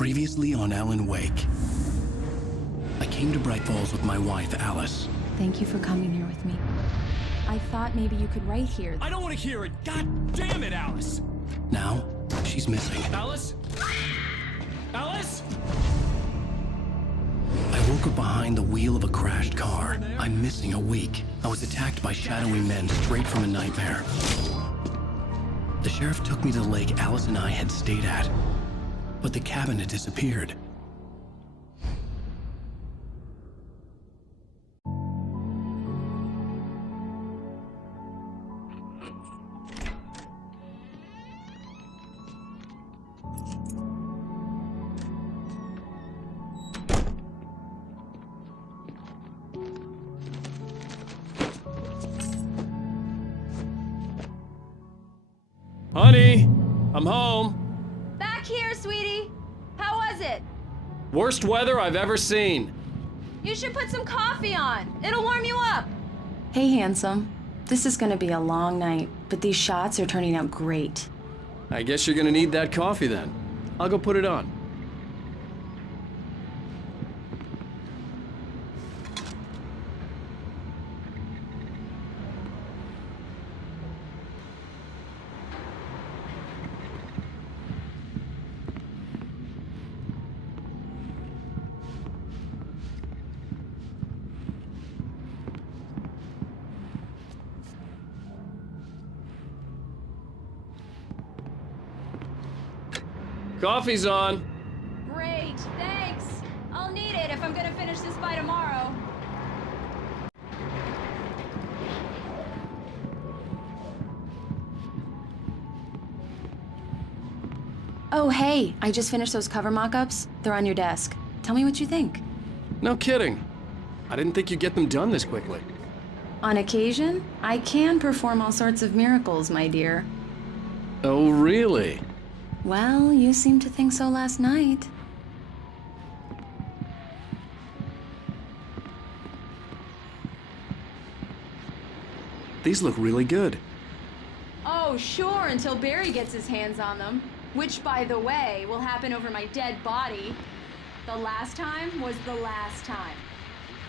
Previously on Alan Wake. I came to Bright Falls with my wife, Alice. Thank you for coming here with me. I thought maybe you could write here. I don't want to hear it! God damn it, Alice! Now, she's missing. Alice? Alice? I woke up behind the wheel of a crashed car. I'm missing a week. I was attacked by shadowy men straight from a nightmare. The sheriff took me to the lake Alice and I had stayed at, but the cabin had disappeared. Honey, I'm home. Back here, sweetie. How was it? Worst weather I've ever seen. You should put some coffee on. It'll warm you up. Hey, handsome. This is gonna be a long night, but these shots are turning out great. I guess you're gonna need that coffee then. I'll go put it on. Coffee's on. Great, thanks. I'll need it if I'm gonna finish this by tomorrow. Oh, hey, I just finished those cover mock-ups. They're on your desk. Tell me what you think. No kidding. I didn't think you'd get them done this quickly. On occasion, I can perform all sorts of miracles, my dear. Oh, really? Well, you seemed to think so last night. These look really good. Oh, sure, until Barry gets his hands on them. Which, by the way, will happen over my dead body. The last time was the last time.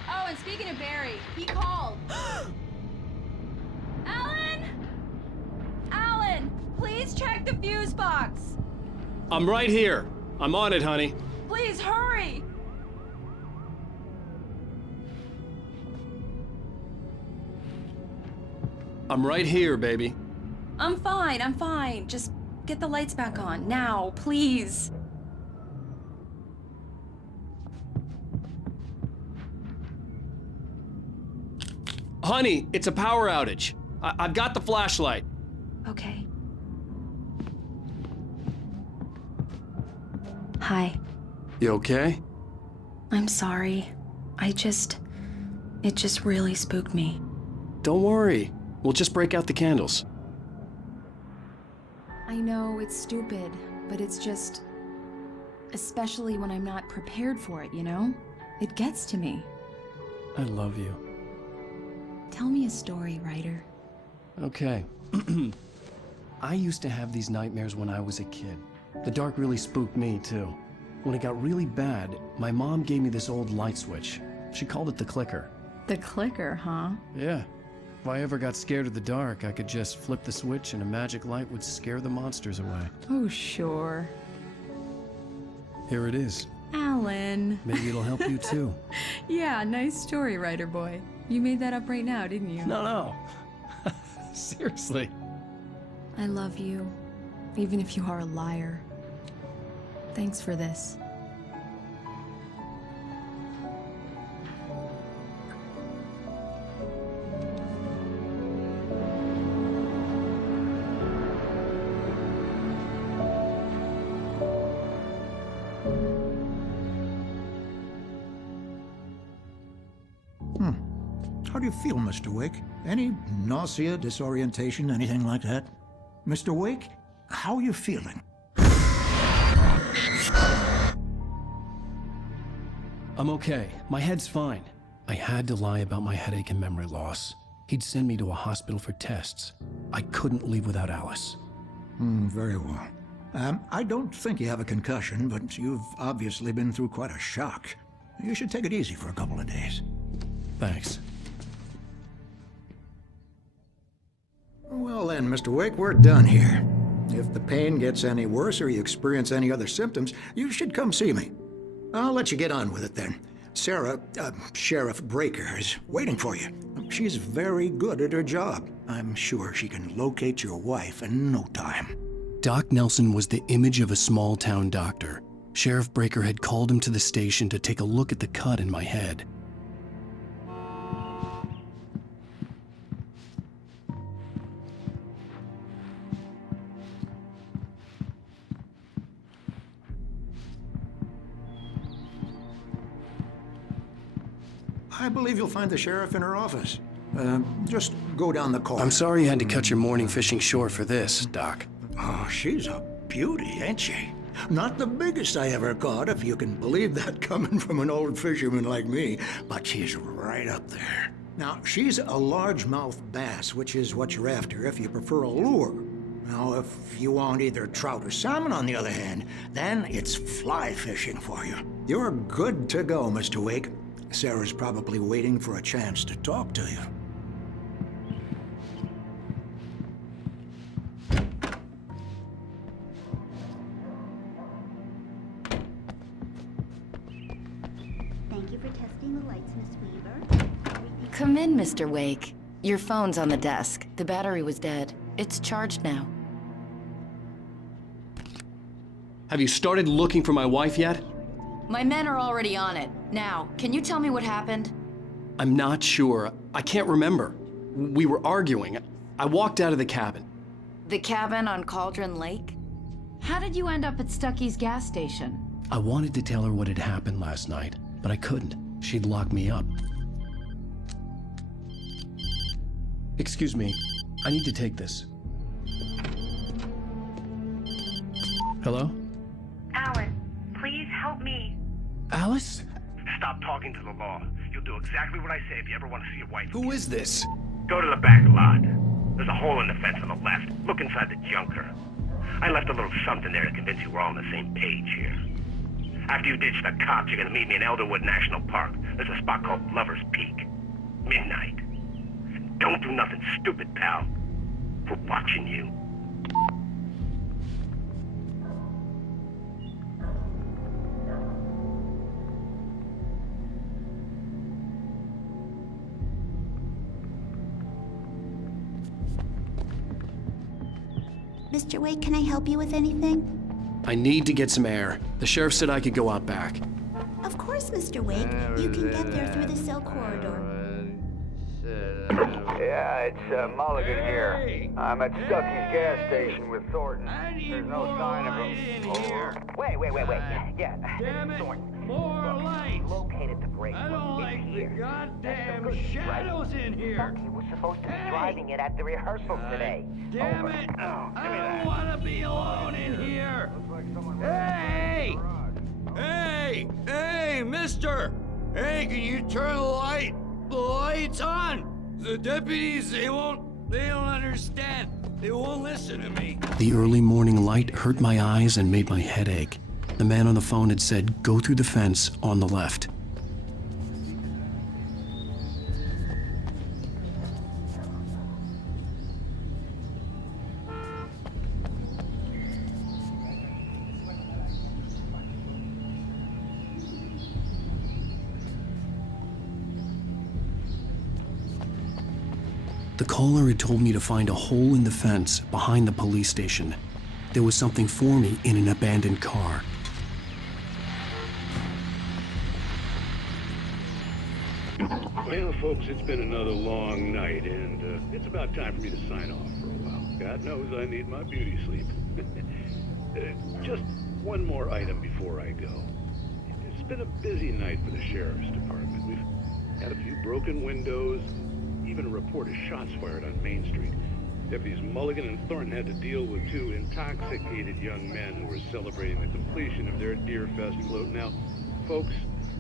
Oh, and speaking of Barry, he called. Alan! Alan, please check the fuse box. I'm right here. I'm on it, honey. Please hurry! I'm right here, baby. I'm fine. Just get the lights back on, now, please. Honey, it's a power outage. I've got the flashlight. Okay. Hi. You okay? I'm sorry. It just really spooked me. Don't worry. We'll just break out the candles. I know it's stupid, but it's just... especially when I'm not prepared for it, you know? It gets to me. I love you. Tell me a story, writer. Okay. I used to have these nightmares when I was a kid. The dark really spooked me, too. When it got really bad, my mom gave me this old light switch. She called it the clicker. The clicker, huh? Yeah. If I ever got scared of the dark, I could just flip the switch and a magic light would scare the monsters away. Oh, sure. Here it is. Alan. Maybe it'll help you, too. Yeah, nice story, writer boy. You made that up right now, didn't you? No. Seriously. I love you, even if you are a liar. Thanks for this. How do you feel, Mr. Wake? Any nausea, disorientation, anything like that? Mr. Wake, how are you feeling? I'm okay. My head's fine. I had to lie about my headache and memory loss. He'd send me to a hospital for tests. I couldn't leave without Alice. Very well. I don't think you have a concussion, but you've obviously been through quite a shock. You should take it easy for a couple of days. Thanks. Well then, Mr. Wake, we're done here. If the pain gets any worse or you experience any other symptoms, you should come see me. I'll let you get on with it then. Sarah, Sheriff Breaker, is waiting for you. She's very good at her job. I'm sure she can locate your wife in no time. Doc Nelson was the image of a small-town doctor. Sheriff Breaker had called him to the station to take a look at the cut in my head. I believe you'll find the sheriff in her office. Just go down the corridor. I'm sorry you had to cut your morning fishing short for this, Doc. Oh, she's a beauty, ain't she? Not the biggest I ever caught, if you can believe that coming from an old fisherman like me, but she's right up there. Now, she's a largemouth bass, which is what you're after if you prefer a lure. Now, if you want either trout or salmon, on the other hand, then it's fly fishing for you. You're good to go, Mr. Wake. Sarah's probably waiting for a chance to talk to you. Thank you for testing the lights, Miss Weaver. Come in, Mr. Wake. Your phone's on the desk. The battery was dead. It's charged now. Have you started looking for my wife yet? My men are already on it. Now, can you tell me what happened? I'm not sure. I can't remember. We were arguing. I walked out of the cabin. The cabin on Cauldron Lake? How did you end up at Stucky's gas station? I wanted to tell her what had happened last night, but I couldn't. She'd lock me up. Excuse me. I need to take this. Hello? Alan, please help me. Alice? Stop talking to the law. You'll do exactly what I say if you ever want to see your wife. Who is this? Go to the back lot. There's a hole in the fence on the left. Look inside the junker. I left a little something there to convince you we're all on the same page here. After you ditch the cops, you're gonna meet me in Elderwood National Park. There's a spot called Lover's Peak. Midnight. Don't do nothing stupid, pal. We're watching you. Mr. Wake, can I help you with anything? I need to get some air. The sheriff said I could go out back. Of course, Mr. Wake. You can get there through the cell corridor. Yeah, it's Mulligan here. I'm at Stucky's gas station with Thornton. There's no sign of him. Over. Wait. Yeah, Damn it! Thornton. More light! Located the break. I don't like the goddamn shadows in here! Stucky was supposed to be driving it at the rehearsal today. Damn Over. it! Oh, I don't want to be alone in here! Hey! Hey, mister! Hey, can you turn the lights on? The deputies, they don't understand. They won't listen to me. The early morning light hurt my eyes and made my head ache. The man on the phone had said, go through the fence on the left. The caller had told me to find a hole in the fence behind the police station. There was something for me in an abandoned car. Well, folks, it's been another long night, and it's about time for me to sign off for a while. God knows I need my beauty sleep. Just one more item before I go. It's been a busy night for the sheriff's department. We've had a few broken windows, even a report of shots fired on Main Street. Deputies Mulligan and Thornton had to deal with two intoxicated young men who were celebrating the completion of their Deer Fest float. Now, folks,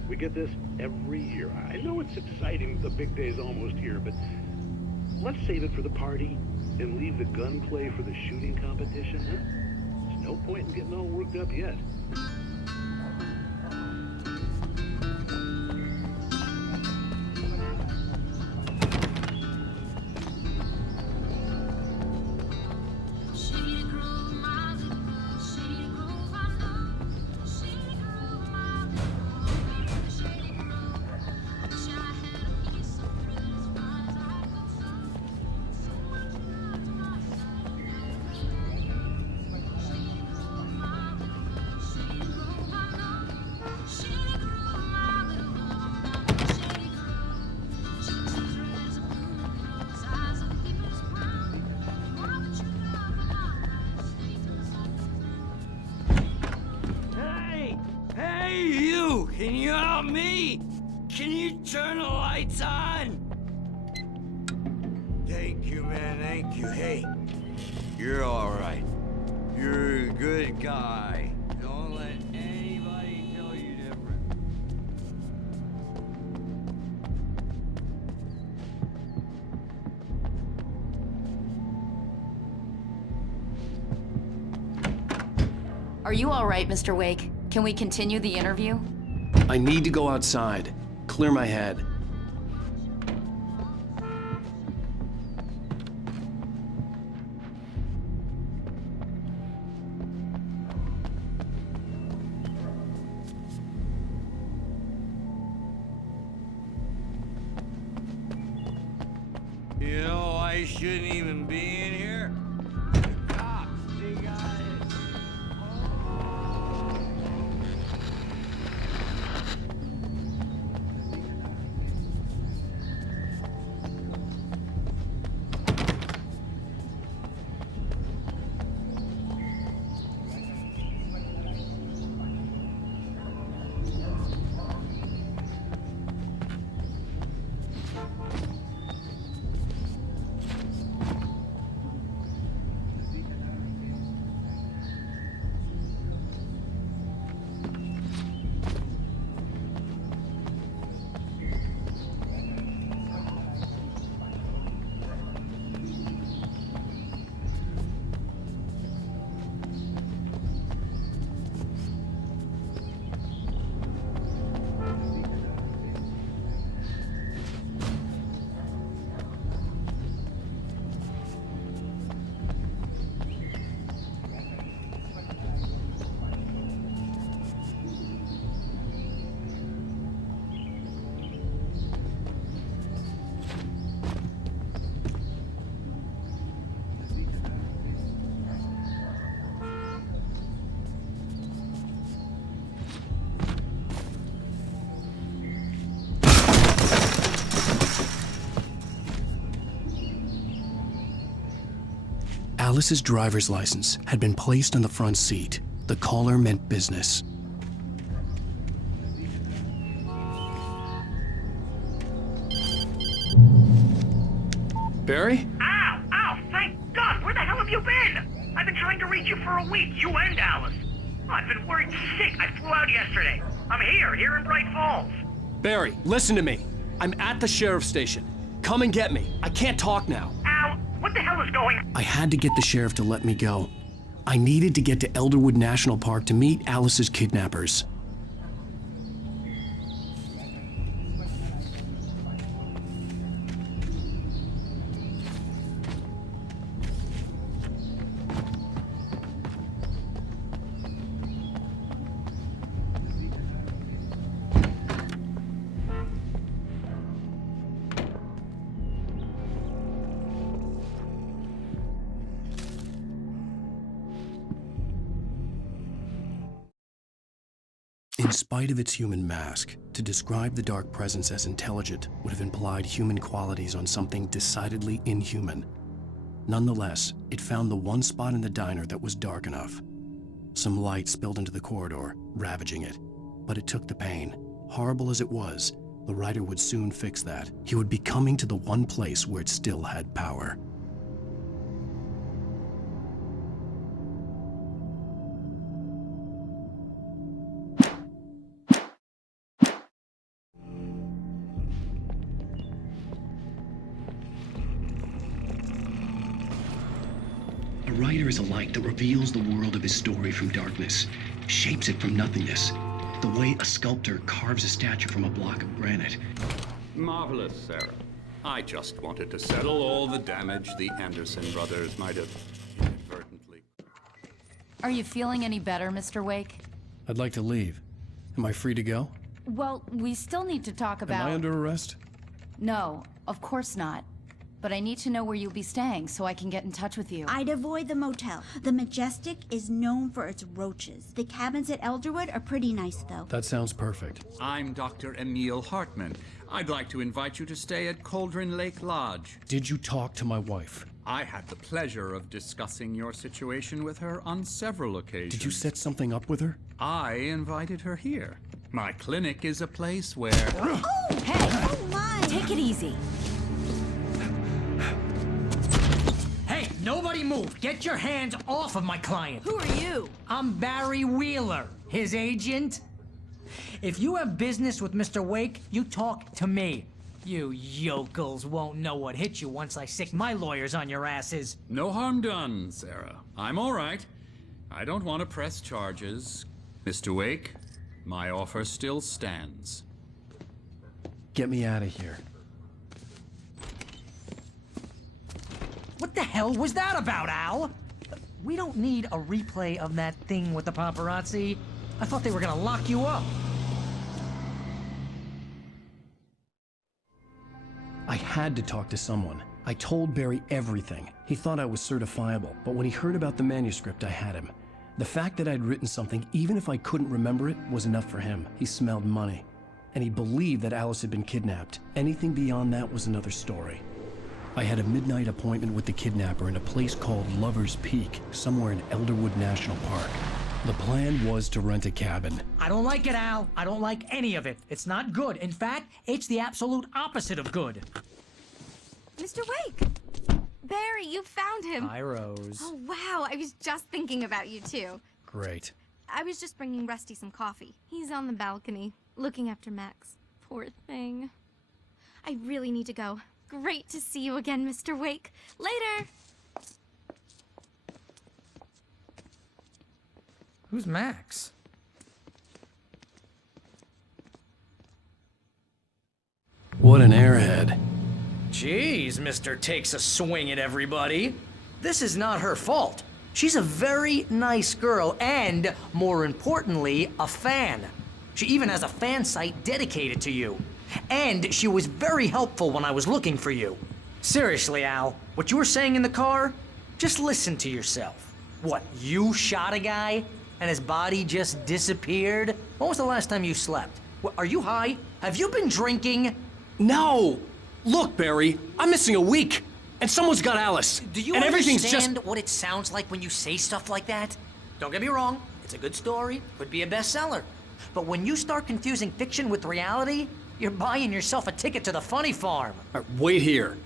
we get this every year. I know it's exciting, the big day's almost here, but let's save it for the party and leave the gunplay for the shooting competition, huh? No point in getting all worked up yet. Hey, you! Can you help me? Can you turn the lights on? Thank you, man, thank you. Hey, you're all right. You're a good guy. Don't let anybody tell you different. Are you all right, Mr. Wake? Can we continue the interview? I need to go outside. Clear my head. You know, I shouldn't even be in here. The cops, they got it. Alice's driver's license had been placed on the front seat. The caller meant business. Barry? Ow! Ow! Thank God! Where the hell have you been? I've been trying to reach you for a week, you and Alice. Oh, I've been worried sick. I flew out yesterday. I'm here in Bright Falls. Barry, listen to me. I'm at the sheriff's station. Come and get me. I can't talk now. Al, what the hell is going on? I had to get the sheriff to let me go. I needed to get to Elderwood National Park to meet Alice's kidnappers. In spite of its human mask, to describe the dark presence as intelligent would have implied human qualities on something decidedly inhuman. Nonetheless, it found the one spot in the diner that was dark enough. Some light spilled into the corridor, ravaging it. But it took the pain. Horrible as it was, the writer would soon fix that. He would be coming to the one place where it still had power. writer is a light that reveals the world of his story from darkness, shapes it from nothingness, the way a sculptor carves a statue from a block of granite. Marvelous, Sarah. I just wanted to settle all the damage the Anderson brothers might have inadvertently... Are you feeling any better, Mr. Wake? I'd like to leave. Am I free to go? Well, we still need to talk about... Am I under arrest? No, of course not. But I need to know where you'll be staying so I can get in touch with you. I'd avoid the motel. The Majestic is known for its roaches. The cabins at Elderwood are pretty nice, though. That sounds perfect. I'm Dr. Emil Hartman. I'd like to invite you to stay at Cauldron Lake Lodge. Did you talk to my wife? I had the pleasure of discussing your situation with her on several occasions. Did you set something up with her? I invited her here. My clinic is a place where... Oh! Hey! Oh, my! Take it easy. Hey, nobody move! Get your hands off of my client! Who are you? I'm Barry Wheeler, his agent. If you have business with Mr. Wake, you talk to me. You yokels won't know what hit you once I sick my lawyers on your asses. No harm done, Sarah. I'm all right. I don't want to press charges. Mr. Wake, my offer still stands. Get me out of here. What the hell was that about, Al? We don't need a replay of that thing with the paparazzi. I thought they were gonna lock you up. I had to talk to someone. I told Barry everything. He thought I was certifiable, but when he heard about the manuscript, I had him. The fact that I'd written something, even if I couldn't remember it, was enough for him. He smelled money. And he believed that Alice had been kidnapped. Anything beyond that was another story. I had a midnight appointment with the kidnapper in a place called Lover's Peak, somewhere in Elderwood National Park. The plan was to rent a cabin. I don't like it, Al. I don't like any of it. It's not good. In fact, it's the absolute opposite of good. Mr. Wake! Barry, you found him. Hi, Rose. Oh, wow. I was just thinking about you, too. Great. I was just bringing Rusty some coffee. He's on the balcony, looking after Max. Poor thing. I really need to go. Great to see you again, Mr. Wake. Later! Who's Max? What an airhead. Jeez, Mr. Takes a swing at everybody. This is not her fault. She's a very nice girl and, more importantly, a fan. She even has a fan site dedicated to you. And she was very helpful when I was looking for you. Seriously, Al, what you were saying in the car? Just listen to yourself. What, you shot a guy and his body just disappeared? When was the last time you slept? What, are you high? Have you been drinking? No! Look, Barry, I'm missing a week, and someone's got Alice. Do you and everything's understand just... what it sounds like when you say stuff like that? Don't get me wrong, it's a good story, could be a bestseller. But when you start confusing fiction with reality, you're buying yourself a ticket to the funny farm. All right, wait here.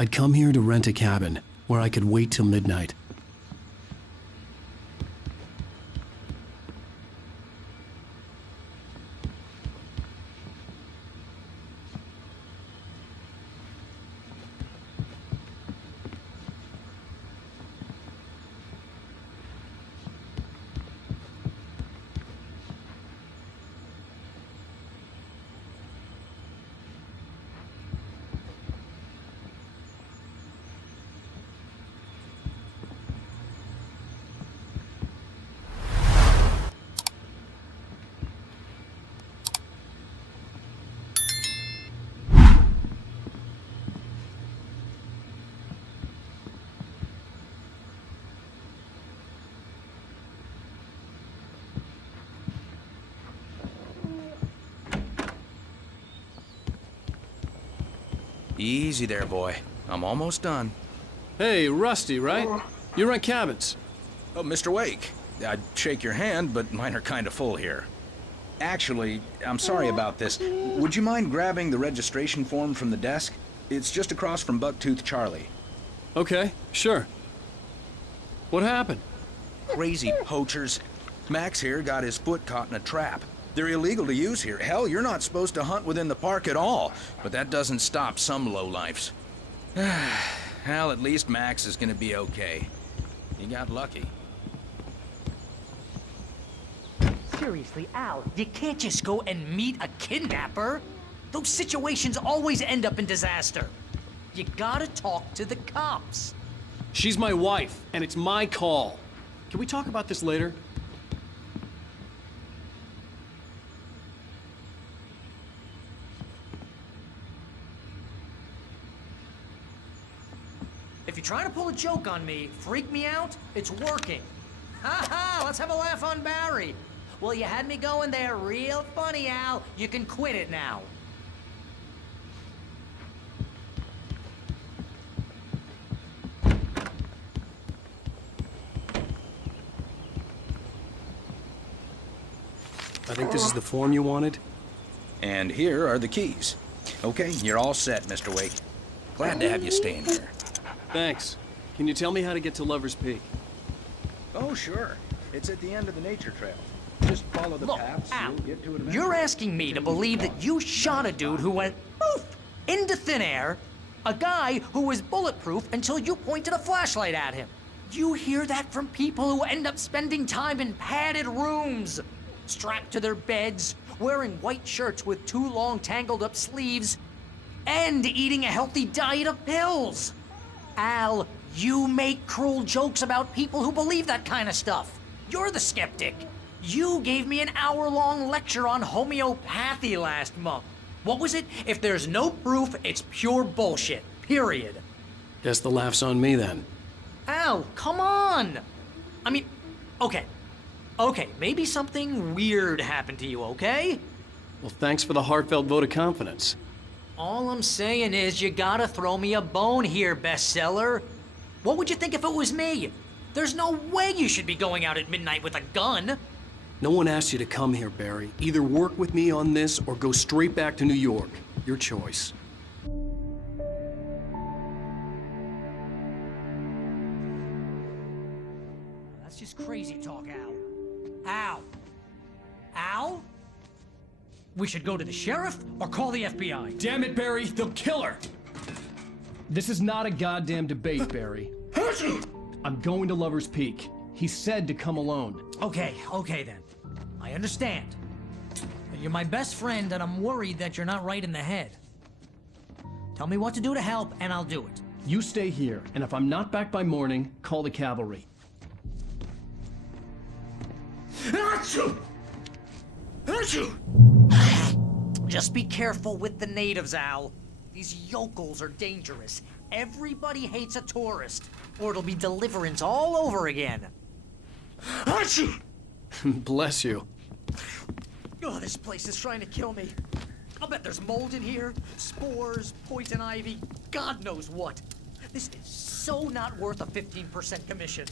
I'd come here to rent a cabin, where I could wait till midnight. Easy there, boy. I'm almost done. Hey, Rusty, right? You rent cabins. Oh, Mr. Wake. I'd shake your hand, but mine are kind of full here. Actually, I'm sorry about this. Would you mind grabbing the registration form from the desk? It's just across from Bucktooth Charlie. Okay, sure. What happened? Crazy poachers. Max here got his foot caught in a trap. They're illegal to use here. Hell, you're not supposed to hunt within the park at all. But that doesn't stop some lowlifes. Hell, at least Max is gonna be okay. He got lucky. Seriously, Al, you can't just go and meet a kidnapper. Those situations always end up in disaster. You gotta talk to the cops. She's my wife, and it's my call. Can we talk about this later? If you're trying to pull a joke on me, freak me out, it's working. Ha ha, let's have a laugh on Barry. Well, you had me going there real funny, Al. You can quit it now. I think this is the form you wanted. And here are the keys. Okay, you're all set, Mr. Wake. Glad to have you staying here. Thanks. Can you tell me how to get to Lover's Peak? Oh, sure. It's at the end of the nature trail. Just follow the paths, Al, you'll get to it eventually. you're asking me to believe that you shot a dude who went poof into thin air, a guy who was bulletproof until you pointed a flashlight at him. You hear that from people who end up spending time in padded rooms, strapped to their beds, wearing white shirts with too long tangled up sleeves, and eating a healthy diet of pills. Al, you make cruel jokes about people who believe that kind of stuff. You're the skeptic. You gave me an hour-long lecture on homeopathy last month. What was it? If there's no proof, it's pure bullshit. Period. Guess the laugh's on me then. Al, come on! I mean, okay. Okay, maybe something weird happened to you, okay? Well, thanks for the heartfelt vote of confidence. All I'm saying is you gotta throw me a bone here, bestseller. What would you think if it was me? There's no way you should be going out at midnight with a gun. No one asked you to come here, Barry. Either work with me on this or go straight back to New York. Your choice. That's just crazy talk, Al. Al? Al? We should go to the sheriff or call the FBI. Damn it, Barry, they'll kill her! This is not a goddamn debate, Barry. I'm going to Lover's Peak. He said to come alone. Okay then. I understand. But you're my best friend and I'm worried that you're not right in the head. Tell me what to do to help and I'll do it. You stay here, and if I'm not back by morning, call the cavalry. Just be careful with the natives, Al. These yokels are dangerous. Everybody hates a tourist, or it'll be Deliverance all over again. Bless you. Oh, this place is trying to kill me. I'll bet there's mold in here, spores, poison ivy, God knows what. This is so not worth a 15% commission.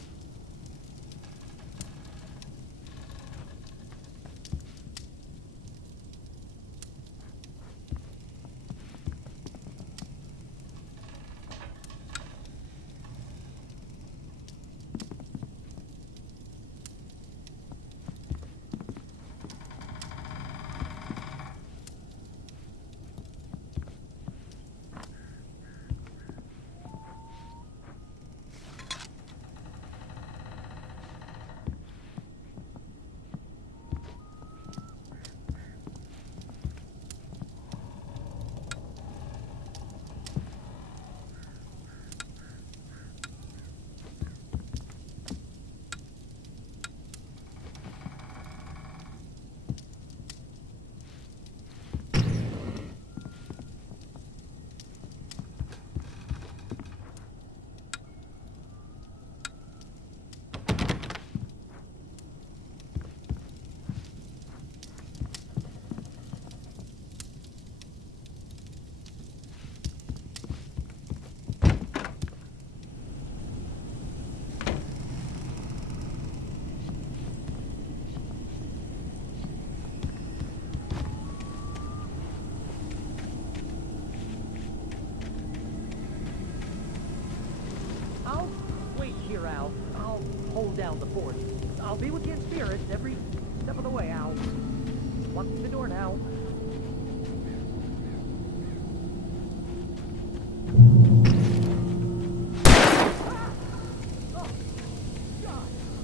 Al. I'll hold down the fort. I'll be with you in spirit every step of the way, Al. Walk through the door now.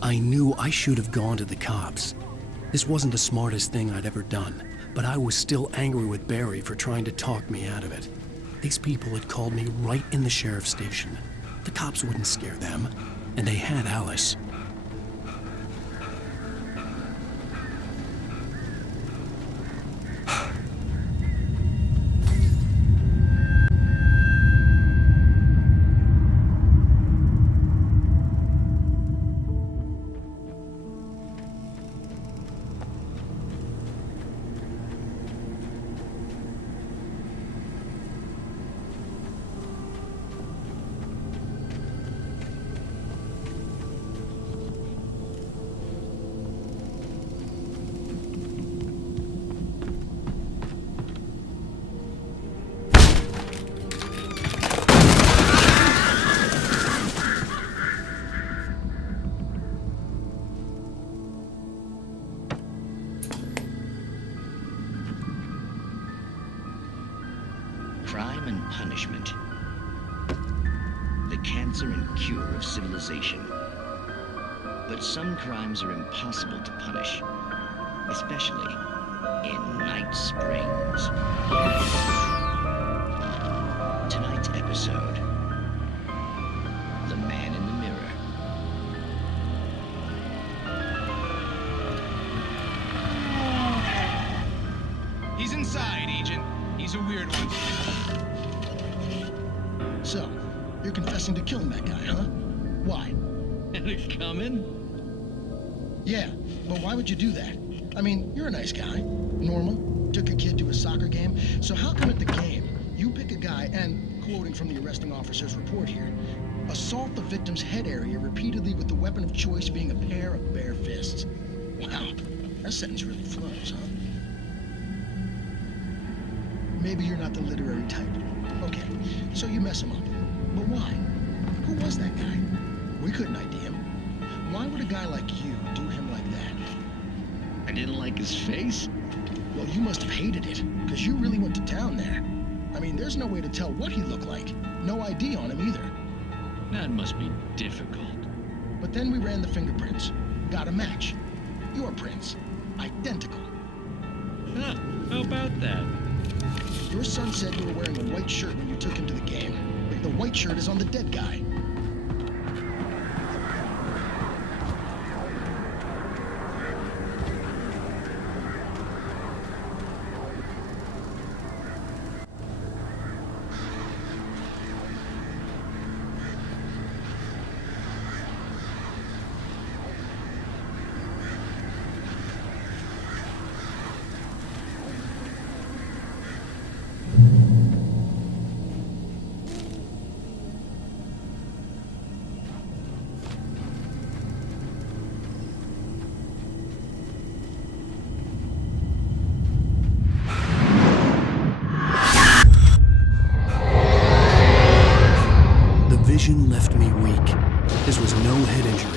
I knew I should have gone to the cops. This wasn't the smartest thing I'd ever done, but I was still angry with Barry for trying to talk me out of it. These people had called me right in the sheriff's station. The cops wouldn't scare them, and they had Alice. Crime and punishment. The cancer and cure of civilization. But some crimes are impossible to punish, especially in Night Springs. Tonight's episode, The Man in the Mirror. He's inside, Agent. He's a weird one. So, you're confessing to killing that guy, huh? Why? Had it coming? Yeah, but why would you do that? I mean, you're a nice guy. Normal. Took a kid to a soccer game. So how come at the game, you pick a guy and, quoting from the arresting officer's report here, assault the victim's head area repeatedly with the weapon of choice being a pair of bare fists? Wow, that sentence really flows, huh? Maybe you're not the literary type. Okay, so you mess him up. But why? Who was that guy? We couldn't ID him. Why would a guy like you do him like that? I didn't like his face? Well, you must have hated it, because you really went to town there. I mean, there's no way to tell what he looked like. No ID on him either. That must be difficult. But then we ran the fingerprints. Got a match. Your prints. Identical. Huh, how about that? Your son said you were wearing a white shirt when you took him to the game. The white shirt is on the dead guy. Vision left me weak. This was no head injury.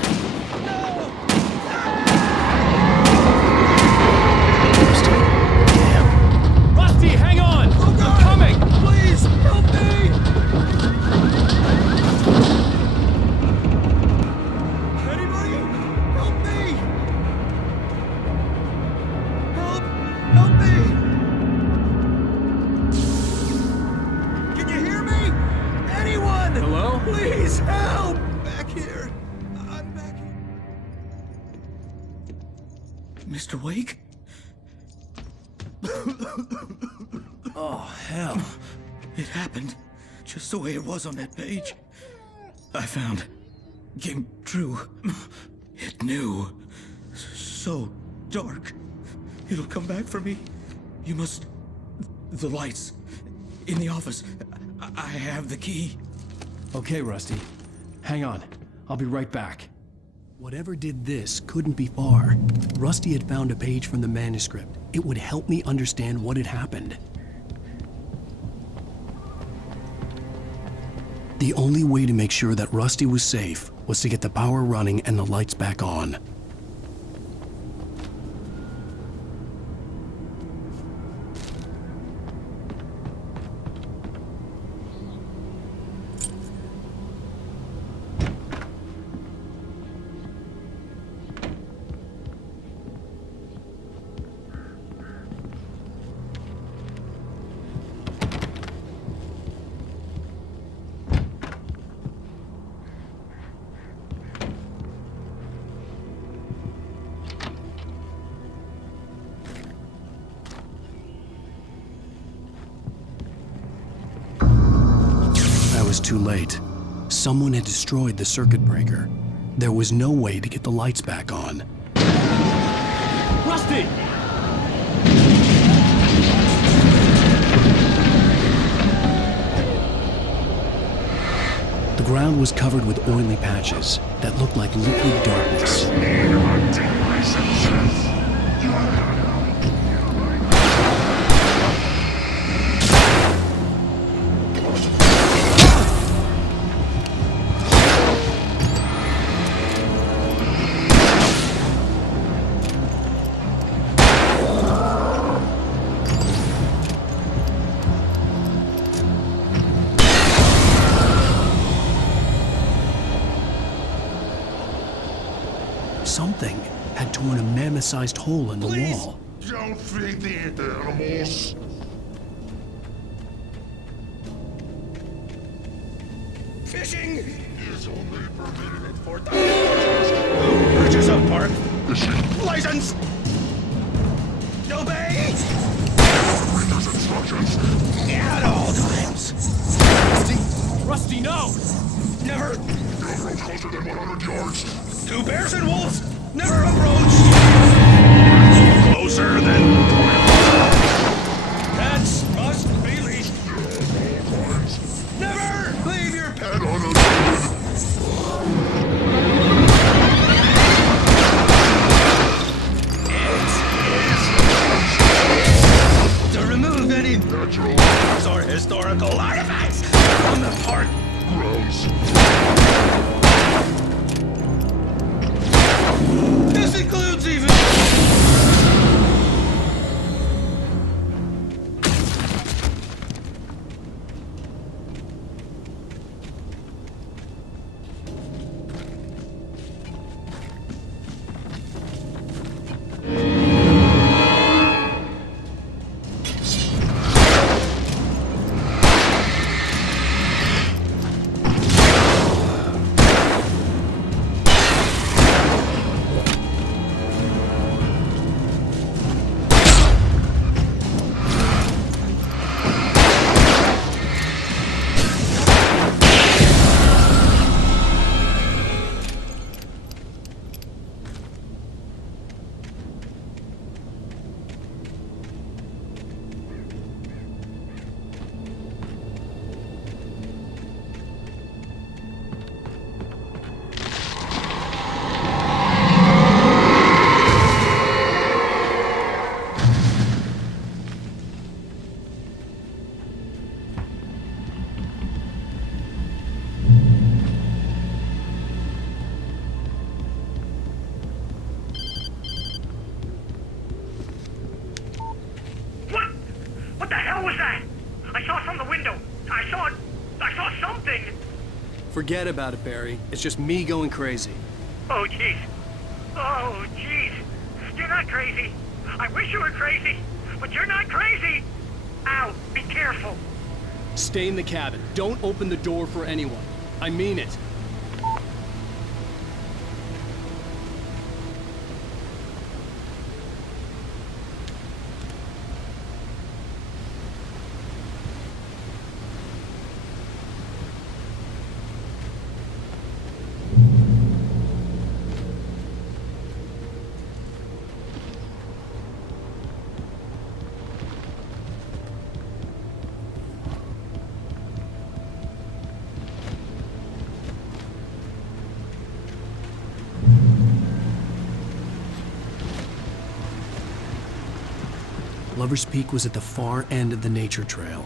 Damn. Rusty, hang on! I'm coming! Please, help me! Anybody? Help me! Help me! Can you hear me? Anyone? Hello? Please help! Back here. I'm back here. Mr. Wake? Oh, hell. It happened just the way it was on that page. I found. Came true. It knew. So dark. It'll come back for me. You must... The lights. In the office. I have the key. Okay, Rusty. Hang on. I'll be right back. Whatever did this couldn't be far. Rusty had found a page from the manuscript. It would help me understand what had happened. The only way to make sure that Rusty was safe was to get the power running and the lights back on. Too late. Someone had destroyed the circuit breaker. There was no way to get the lights back on. Rusty! The ground was covered with oily patches that looked like liquid darkness. Something had torn a mammoth-sized hole in the wall. Don't feed the animals. Fishing is only permitted at 4,000. Purchase of park. License. Obey. Reader's instructions. At all times. Rusty, no! Never. Don't approach closer than 100 yards. 2 bears and wolves. Never approach. Closer than. Pets must be leashed. Never leave your pet unattended. To remove any natural or historical artifacts from the park. Gross. This includes even... What the hell was that? I saw from the window. I saw something. Forget about it, Barry. It's just me going crazy. Oh, jeez. Oh, jeez. You're not crazy. I wish you were crazy, but you're not crazy. Ow, be careful. Stay in the cabin. Don't open the door for anyone. I mean it. Lover's Peak was at the far end of the nature trail.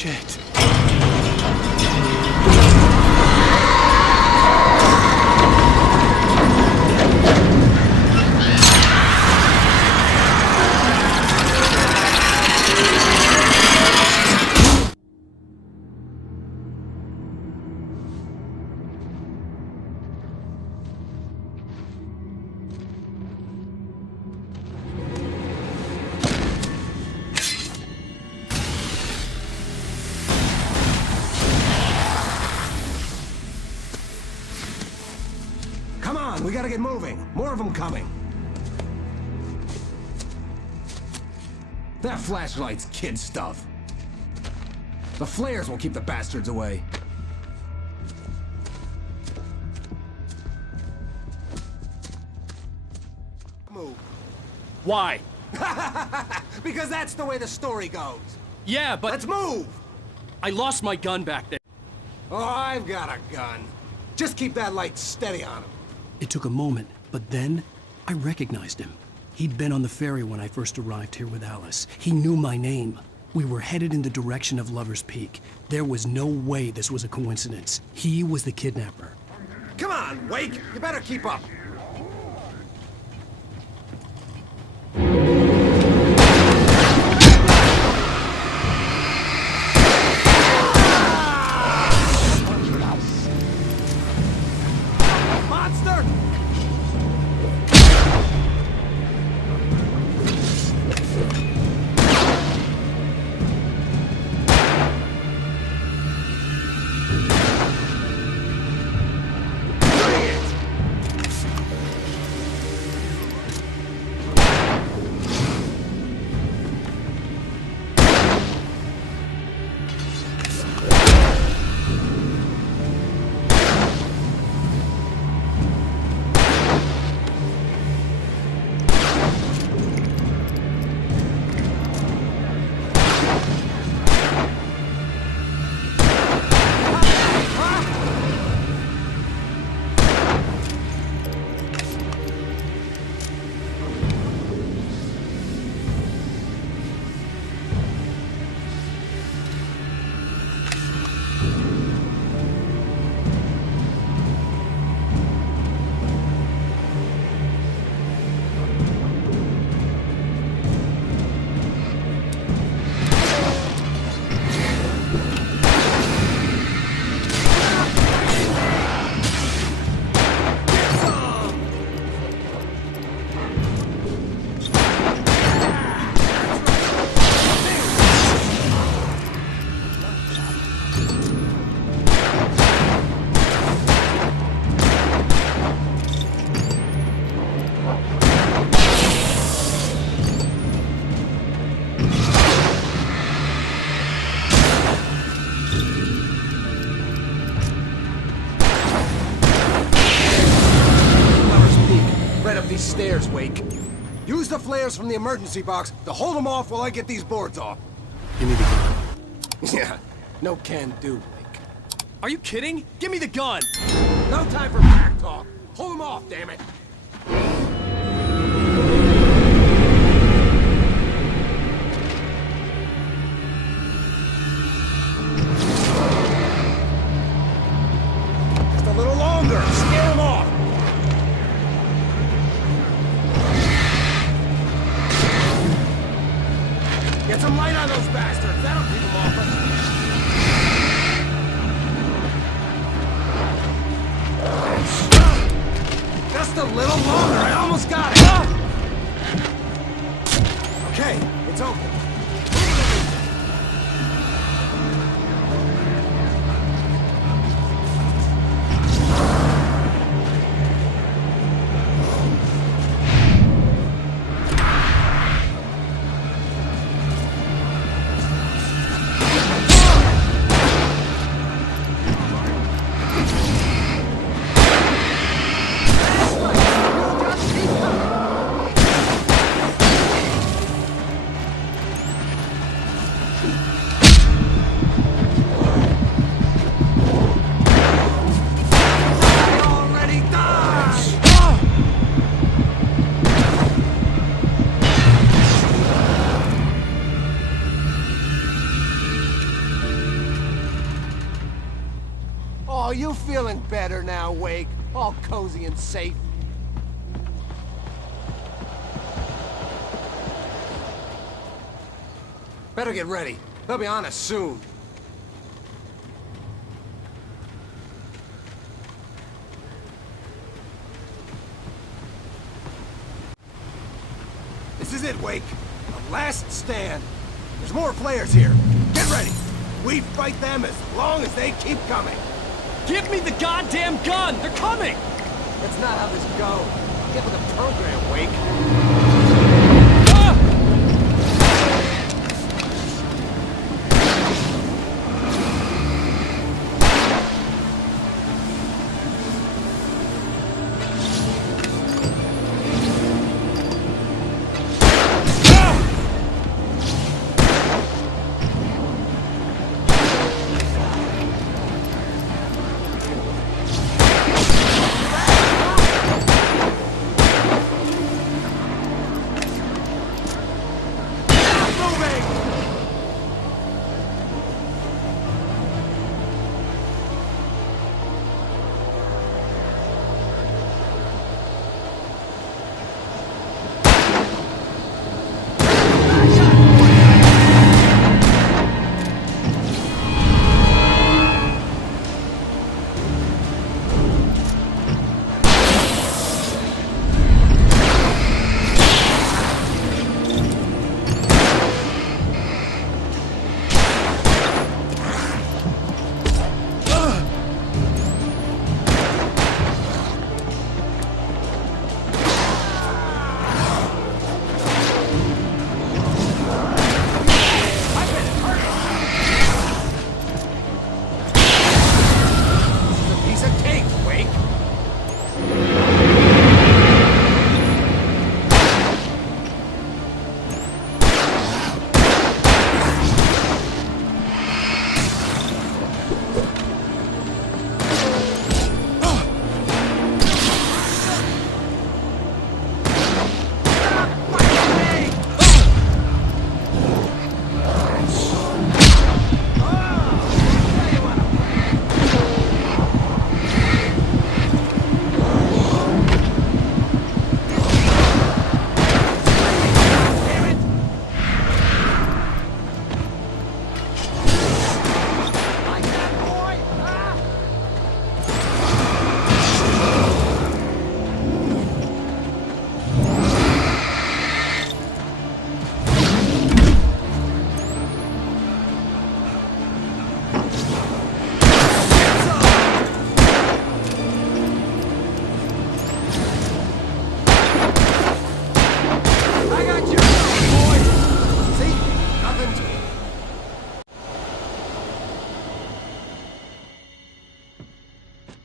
Shit. Come on, we gotta get moving. More of them coming. That flashlight's kid stuff. The flares will keep the bastards away. Move. Why? Because that's the way the story goes. Yeah, but... Let's move! I lost my gun back there. Oh, I've got a gun. Just keep that light steady on him. It took a moment, but then I recognized him. He'd been on the ferry when I first arrived here with Alice. He knew my name. We were headed in the direction of Lover's Peak. There was no way this was a coincidence. He was the kidnapper. Come on, Wake! You better keep up. Monster! These stairs, Wake. Use the flares from the emergency box to hold them off while I get these boards off. Give me the gun. Yeah, no can do, Wake. Are you kidding? Give me the gun! No time for back talk. Hold them off, damn it. Just a little longer. Scare them off. Get some light on those bastards. That'll keep them off us. Just a little longer. I almost got it. Okay, it's open. Oh, you feeling better now, Wake? All cozy and safe? Better get ready. They'll be on us soon. This is it, Wake. The last stand. There's more flares here. Get ready. We fight them as long as they keep coming. Give me the goddamn gun! They're coming! That's not how this goes. Get with the program, Wake.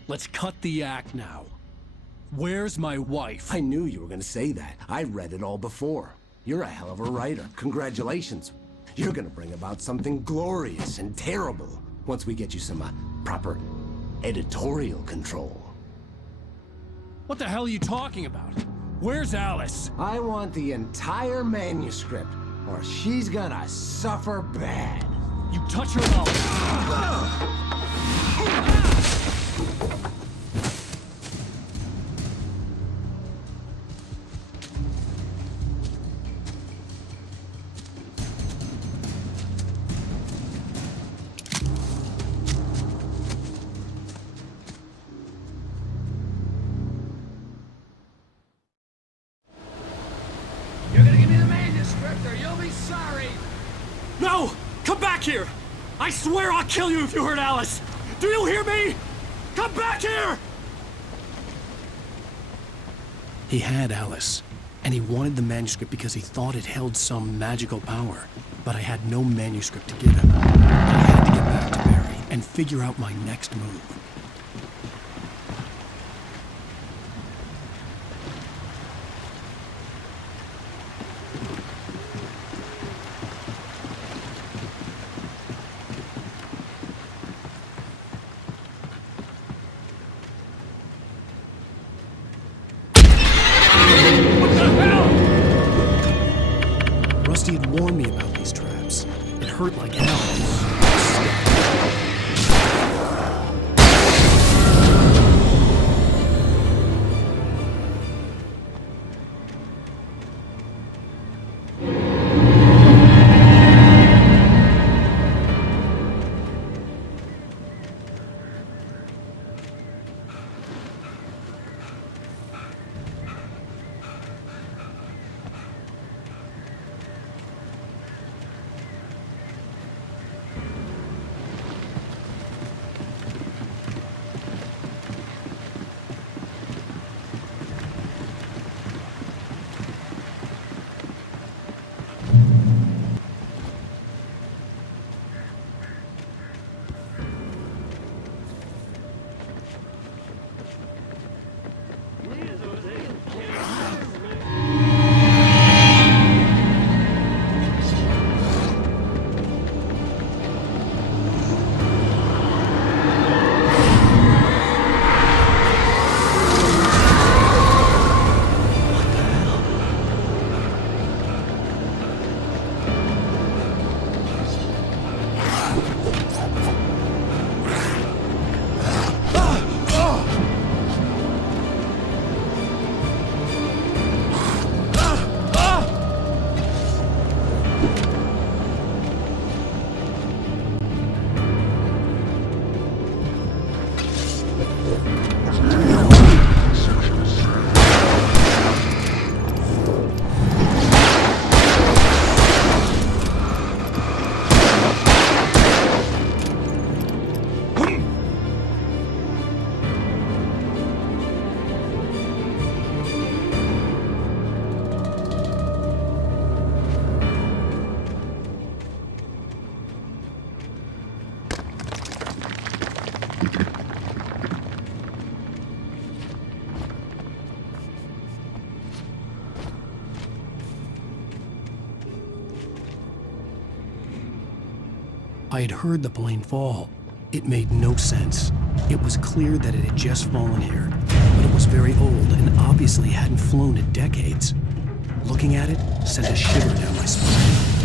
Let's cut the act now. Where's my wife? I knew you were gonna say that. I read it all before. You're a hell of a writer. Congratulations. You're gonna bring about something glorious and terrible once we get you some proper editorial control. What the hell are you talking about? Where's Alice? I want the entire manuscript, or she's gonna suffer bad. You touch her mouth. No! Come back here! I swear I'll kill you if you hurt Alice! Do you hear me? Come back here! He had Alice, and he wanted the manuscript because he thought it held some magical power. But I had no manuscript to give him. I had to get back to Barry and figure out my next move. Rusty had warned me about these traps. It hurt like hell. I had heard the plane fall. It made no sense. It was clear that it had just fallen here, but it was very old and obviously hadn't flown in decades. Looking at it sent a shiver down my spine.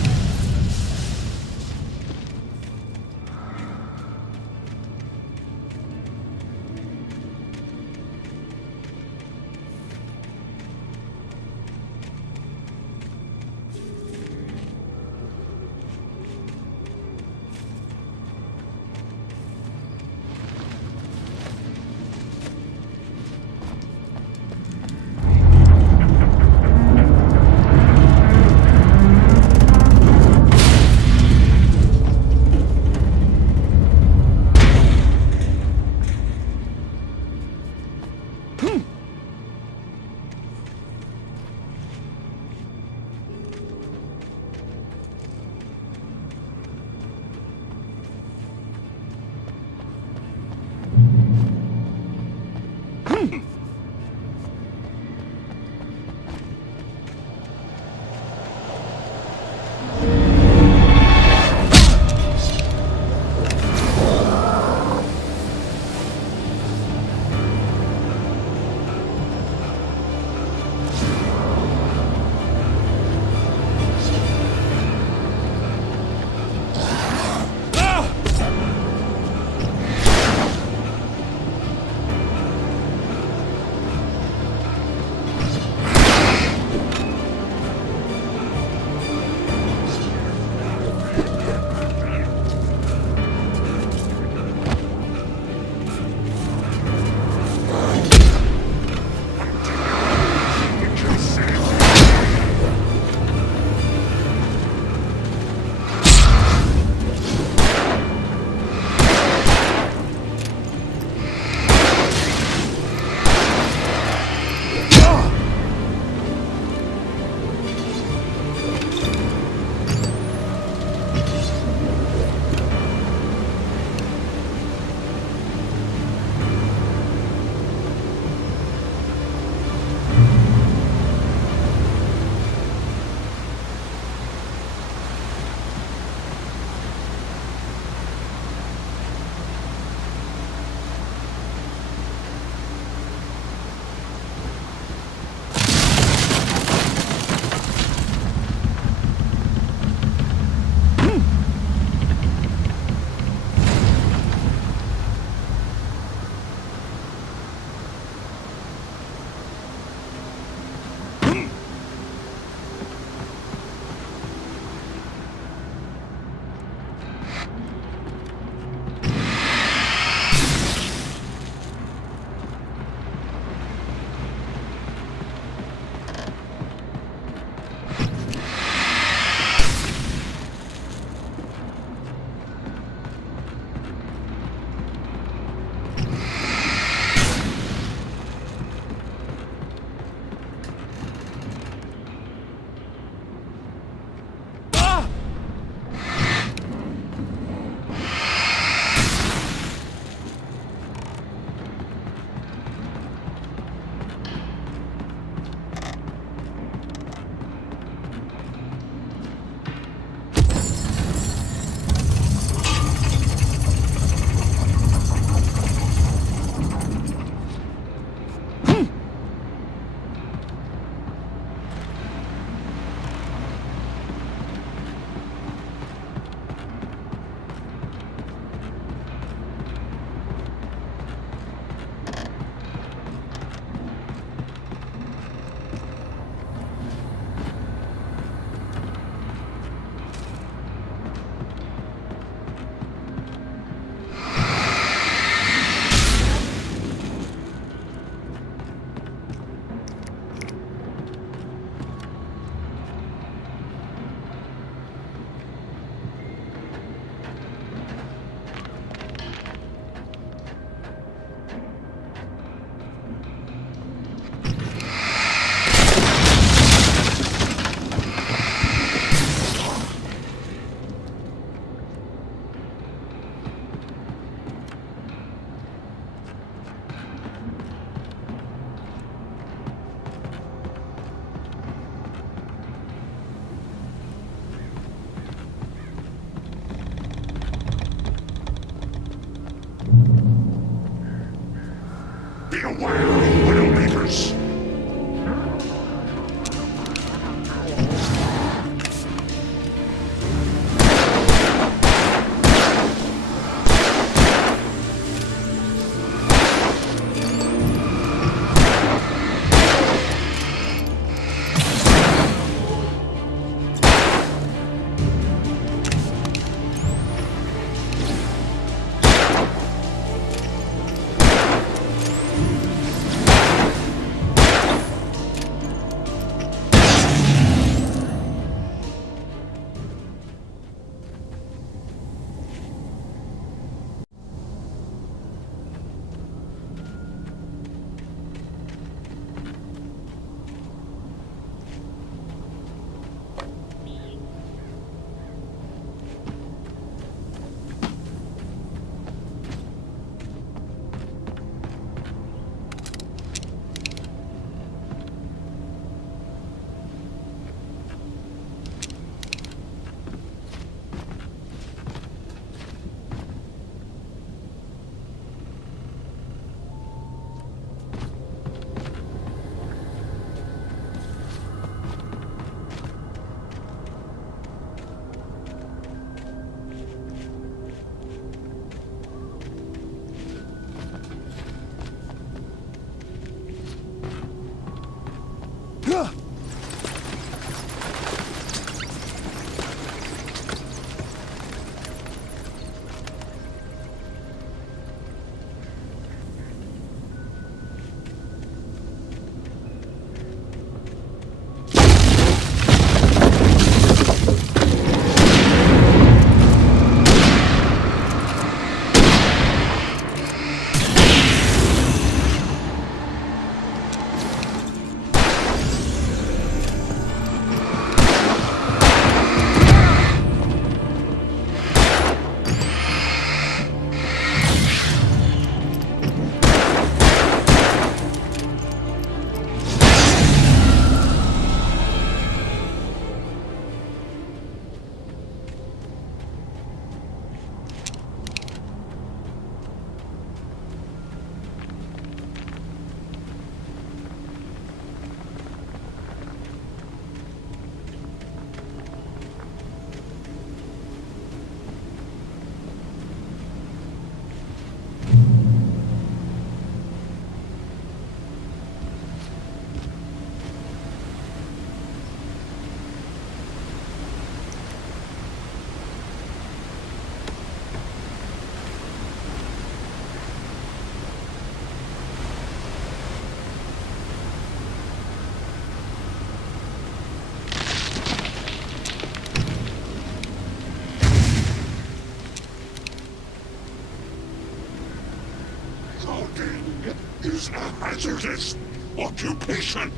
answer this. Occupation.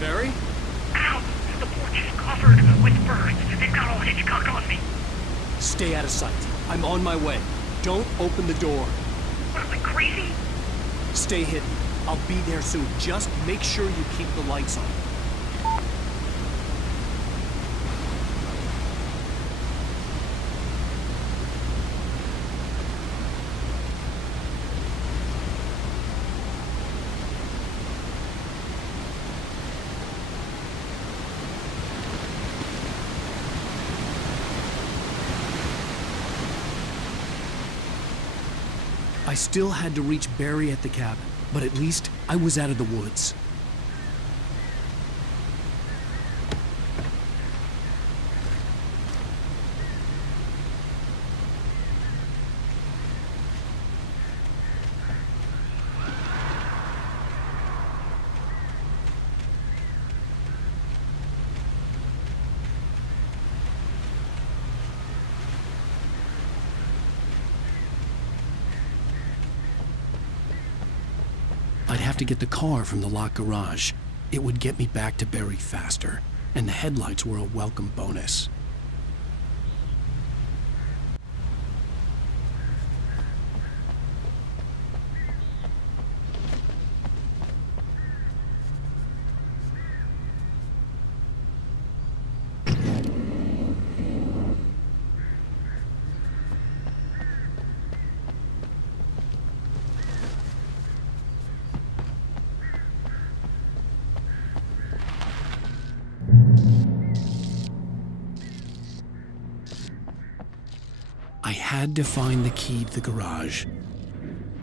Barry? Ow! The porch is covered with birds. They've got all Hitchcock on me. Stay out of sight. I'm on my way. Don't open the door. What am I, crazy? Stay hidden. I'll be there soon. Just make sure you keep the lights on. I still had to reach Barry at the cabin, but at least I was out of the woods. I'd have to get the car from the locked garage. It would get me back to Barry faster, and the headlights were a welcome bonus. I had to find the key to the garage.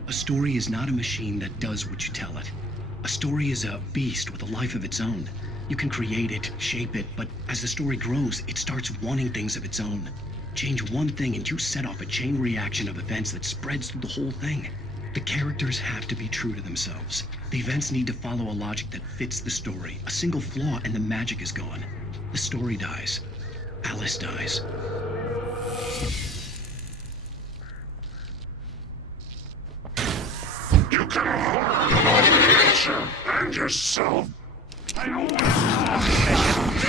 A story is not a machine that does what you tell it. A story is a beast with a life of its own. You can create it, shape it, but as the story grows, it starts wanting things of its own. Change one thing and you set off a chain reaction of events that spreads through the whole thing. The characters have to be true to themselves. The events need to follow a logic that fits the story. A single flaw and the magic is gone. The story dies. Alice dies. You can harm nature and yourself. I don't want to talk.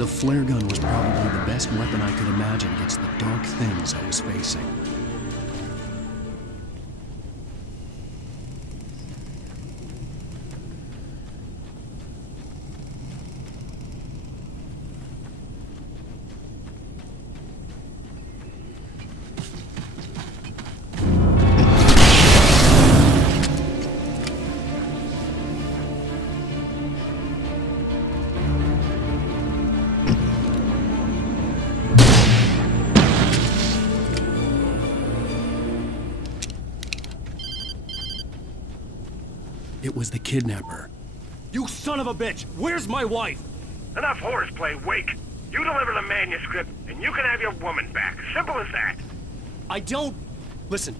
The flare gun was probably the best weapon I could imagine against the dark things I was facing. It was the kidnapper. You son of a bitch! Where's my wife? Enough horseplay, Wake. You deliver the manuscript, and you can have your woman back. Simple as that. I don't... Listen.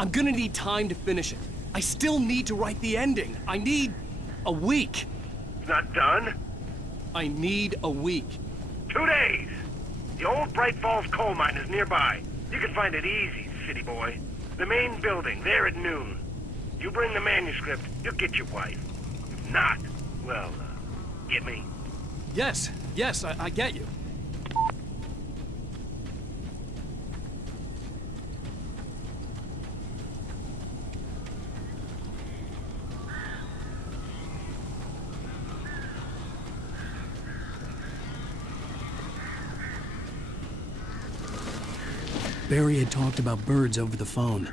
I'm gonna need time to finish it. I still need to write the ending. I need... a week. It's not done? I need a week. 2 days. The old Bright Falls coal mine is nearby. You can find it easy, city boy. The main building, there at noon. You bring the manuscript, you'll get your wife. If not, well, get me? Yes, I get you. Barry had talked about birds over the phone.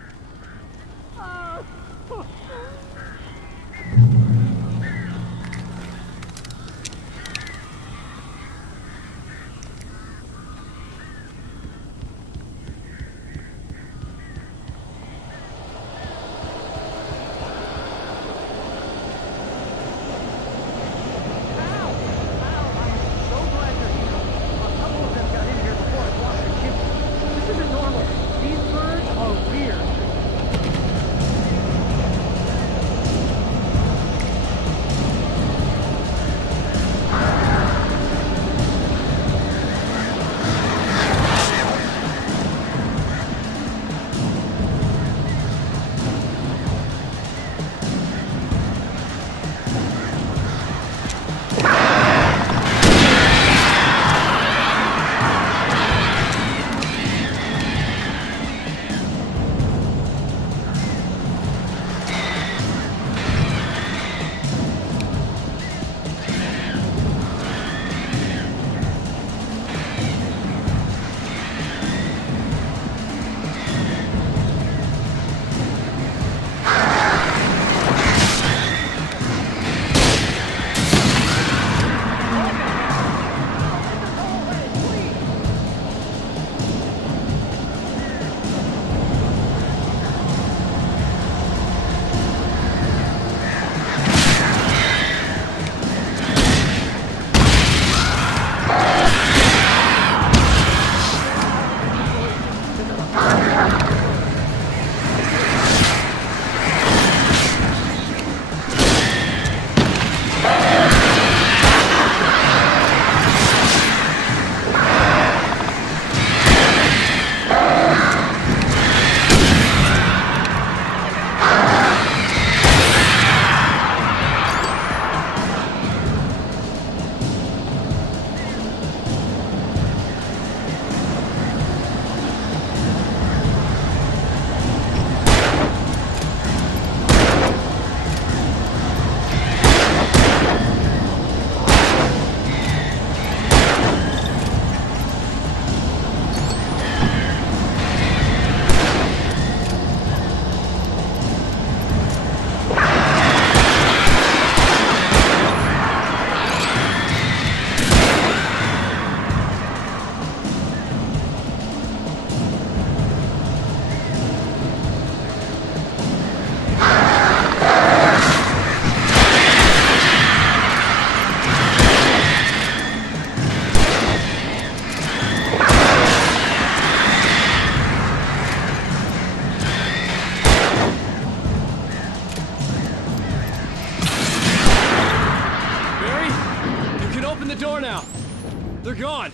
They're gone!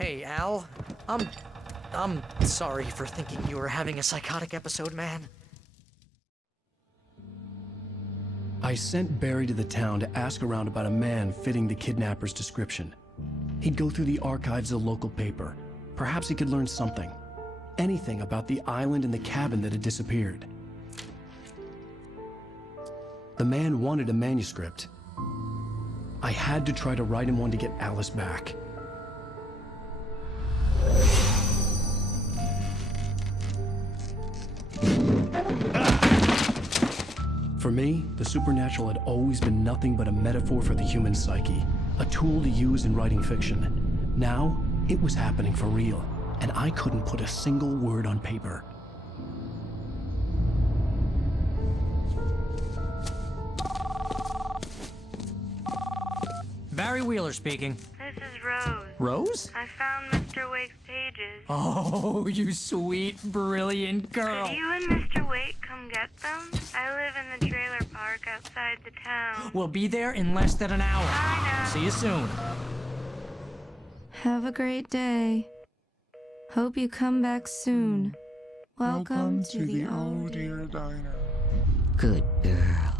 Hey, Al. I'm sorry for thinking you were having a psychotic episode, man. I sent Barry to the town to ask around about a man fitting the kidnapper's description. He'd go through the archives of the local paper. Perhaps he could learn something. Anything about the island and the cabin that had disappeared. The man wanted a manuscript. I had to try to write him one to get Alice back. For me, the supernatural had always been nothing but a metaphor for the human psyche, a tool to use in writing fiction. Now, it was happening for real, and I couldn't put a single word on paper. Barry Wheeler speaking. This is Rose. Rose? I found Mr. Wake's pages. Oh, you sweet, brilliant girl. Could you and Mr. Wake come get them? I live in the trailer park outside the town. We'll be there in less than an hour. Bye now. See you soon. Have a great day. Hope you come back soon. Welcome to the old dear diner. Good girl.